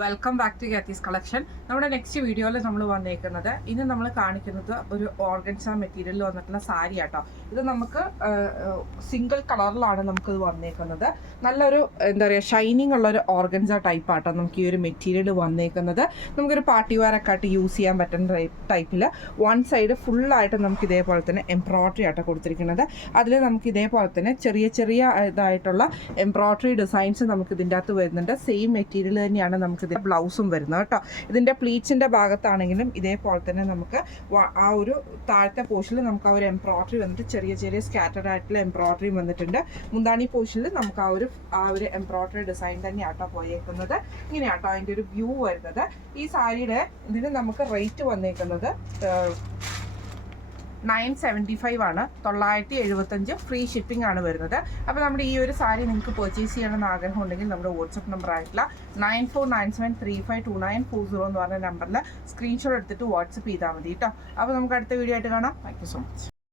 Welcome back to ഗാത്തീസ് collection. നമ്മുടെ next വീഡിയോയിൽ നമ്മൾ വന്നേക്കുന്നത് ഇന്ന് നമ്മൾ കാണിക്കുന്നത് ഒരു ഓർഗൻസ മെറ്റീരിയലിൽ വന്നിട്ടുള്ള സാരി ആട്ടോ. ഇത് നമുക്ക് സിംഗിൾ കളറിലാണ് നമുക്കിത് വന്നേക്കുന്നത്. നല്ലൊരു എന്താ പറയുക ഷൈനിങ് ഉള്ളൊരു ഓർഗൻസ ടൈപ്പ് ആട്ടോ നമുക്ക് ഈ ഒരു മെറ്റീരിയൽ വന്നേക്കുന്നത്. നമുക്കൊരു പാർട്ടി വെയറൊക്കെ ആയിട്ട് യൂസ് ചെയ്യാൻ പറ്റുന്ന ടൈപ്പിൽ വൺ സൈഡ് ഫുള്ളായിട്ട് നമുക്ക് ഇതേപോലെ തന്നെ എംബ്രോയ്ഡറി ആട്ടോ കൊടുത്തിരിക്കുന്നത്. അതിൽ നമുക്ക് ഇതേപോലെ തന്നെ ചെറിയ ചെറിയ ഇതായിട്ടുള്ള എംബ്രോയ്ഡറി ഡിസൈൻസ് നമുക്ക് ഇതിൻ്റെ അകത്ത് വരുന്നുണ്ട്. സെയിം മെറ്റീരിയൽ തന്നെയാണ് നമുക്ക് ബ്ലൗസും വരുന്നത് കേട്ടോ. ഇതിന്റെ പ്ലീറ്റ്സിന്റെ ഭാഗത്താണെങ്കിലും ഇതേപോലെ തന്നെ നമുക്ക് ആ ഒരു താഴത്തെ പോർഷനിൽ നമുക്ക് ആ ഒരു എംബ്രോയ്ഡറി വന്നിട്ട് ചെറിയ ചെറിയ സ്കാറ്റർഡ് ആയിട്ടുള്ള എംബ്രോയ്ഡറി വന്നിട്ടുണ്ട്. മുന്താണി പോർഷനിൽ നമുക്ക് ആ ഒരു എംബ്രോയ്ഡറി ഡിസൈൻ തന്നെ ആട്ടോ പോയേക്കുന്നത്. ഇങ്ങനെയാട്ടോ അതിന്റെ ഒരു വ്യൂ വരുന്നത്. ഈ സാരിയുടെ ഇതിന് നമുക്ക് റേറ്റ് വന്നേക്കുന്നത് 975 ആണ്. 975 ഫ്രീ ഷിപ്പിംഗ് ആണ് വരുന്നത്. അപ്പോൾ നമ്മുടെ ഈ ഒരു സാരി നിങ്ങൾക്ക് പർച്ചേസ് ചെയ്യണമെന്ന് ആഗ്രഹം ഉണ്ടെങ്കിൽ നമ്മുടെ വാട്സപ്പ് നമ്പർ ആയിട്ടുള്ള 9497352940 എന്ന് പറഞ്ഞ നമ്പറിൽ സ്ക്രീൻഷോട്ട് എടുത്തിട്ട് വാട്സപ്പ് ചെയ്താൽ മതി കേട്ടോ. അപ്പോൾ നമുക്ക് അടുത്ത വീഡിയോ ആയിട്ട് കാണാം. Thank you so much.